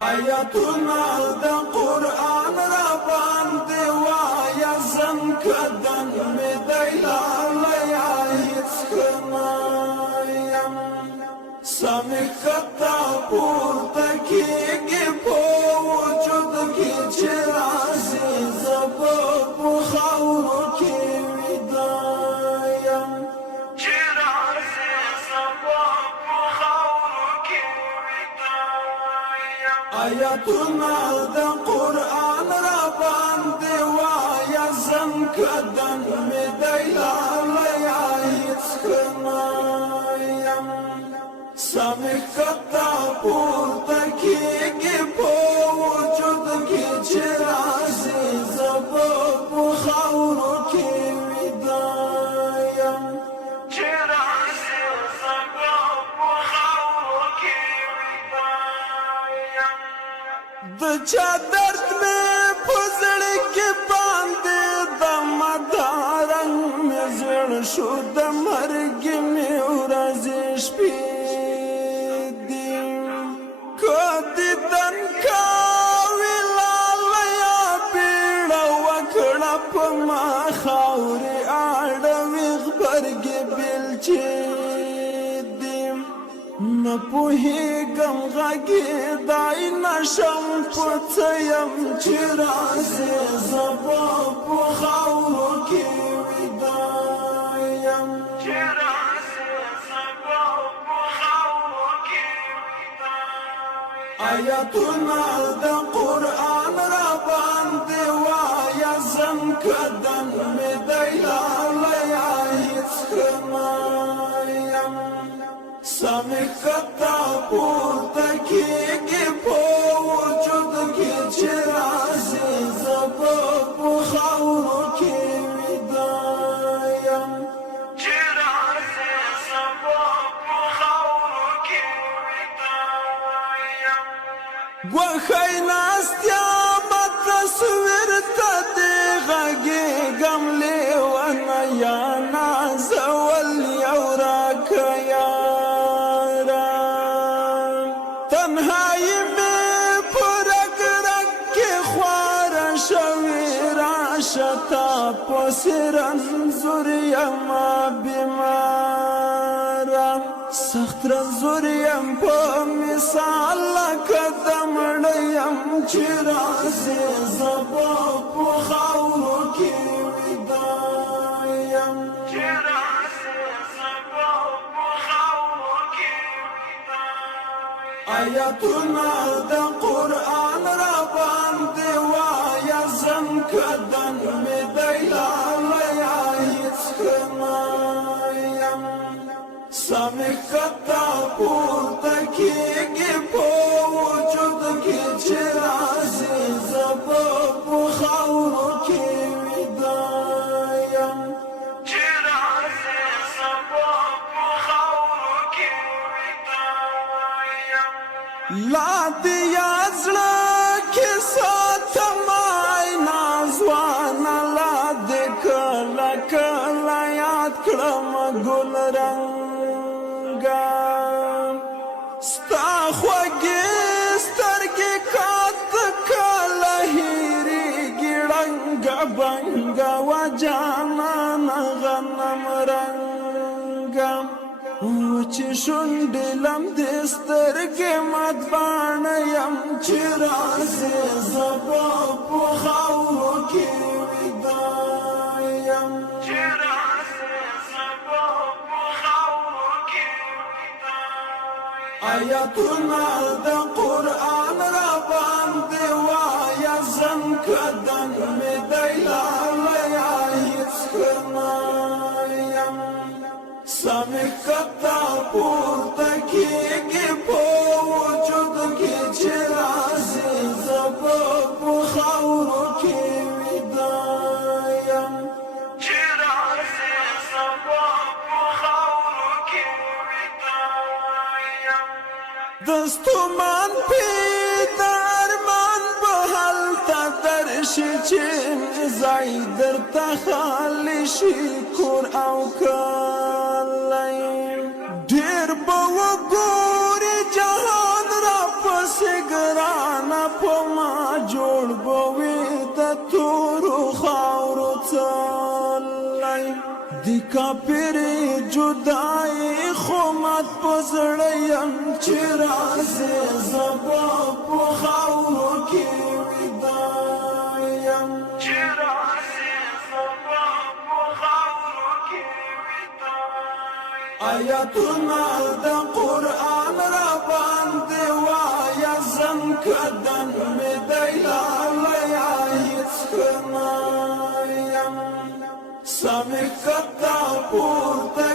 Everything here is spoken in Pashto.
آیاتنا د قرآن را باندې وایا زم کدن می دیلایا هیڅ کنایم سمې کتا پورته کېږي په وجود کې چې راځي زه په خاورو کې ویدایم چې راځي زه په خاورو کې ویدایم آیاتنا د قرآن را باندې وایا زم کدن می دیلایا هیڅ کنایم سمې کتا پورته کېږي په وجود کې چې راځي زه په خاورو کې ویدایم چې راځي زه په خاورو کې ویدایم د چا درد مې په زړه کې باندې د مدارنګ مې زړه شو د مرګ مې ورځې شپې ما خاوري اړوي غبرګي بلچې دیم نه پوهېږم غږې دای نشم پڅیم چې راځي زه په خاورو کې ویدایم چې راځي زه په خاورو کې ویدایم آیاتنا د قرآن را باندې وایا زم کدن می دیلایا هیڅ کنایم سمې کتا پورته کېږي په وجود کې چې راځي زه په خاورو کې ویدایم چې راځي زه په خاورو کې ویدایم ګوښی ناستیا تصویر تا دی غږېږم لیونه یا نازول یو راکه یاره تنهایي مې په رګ رګ کې خواره شوې راشه تا پسې رنځور یمه بیماره سخت رنځور یم په مثال لکه د مړه یم چې راځي زه په خاورو کې ویدایم چې راځي زه په خاورو کې ویدایم آیاتنا د قرآن را باندې وایا زم کدن می دیلایا هیڅ کنایم سمې کتا پورته کېږي په وجود کې چې راځي زه په خاورو کې ویدایم چې راځي زه په خاورو کې ویدایم لا دې یاد زړه کې ساتم نازوانه لا دې کله کله یاد کړم ګل رنګ ستا خوږې سترګې کات کله هېرېږي ړنګه بنګه و جانانه غنم رنګه وچې شونډې لمدې سترګې مدباڼه یم چې راځي زه په خاورو کې ویدایم چې راځي زه په خاورو کې آیاتنا د قرآن را باندې وایا زم کدن می دیلایا هیڅ کنایم سمې کتا پورته کېږي په وجود کې چې راځي زه په خاورو کې ویدایم چې راځي زه په خاورو کې دستومان پیدا ارمان به هلته درشي چې ځای درته خالی شي کور او کلی ډېر به وګورې جهان را پسې ګران په ما جوړ بوي د تورو خاورو څلی دی کافر جدای خو مات په زړه یم چې رازې زبا په خاورو کې ویده یم چې رازې زبا په خاورو کې ویده یم آیاتونه د قرآن را باندې وایه زم کدن مې دی لالیه هېڅ ښه نه یم سمې کتا پورته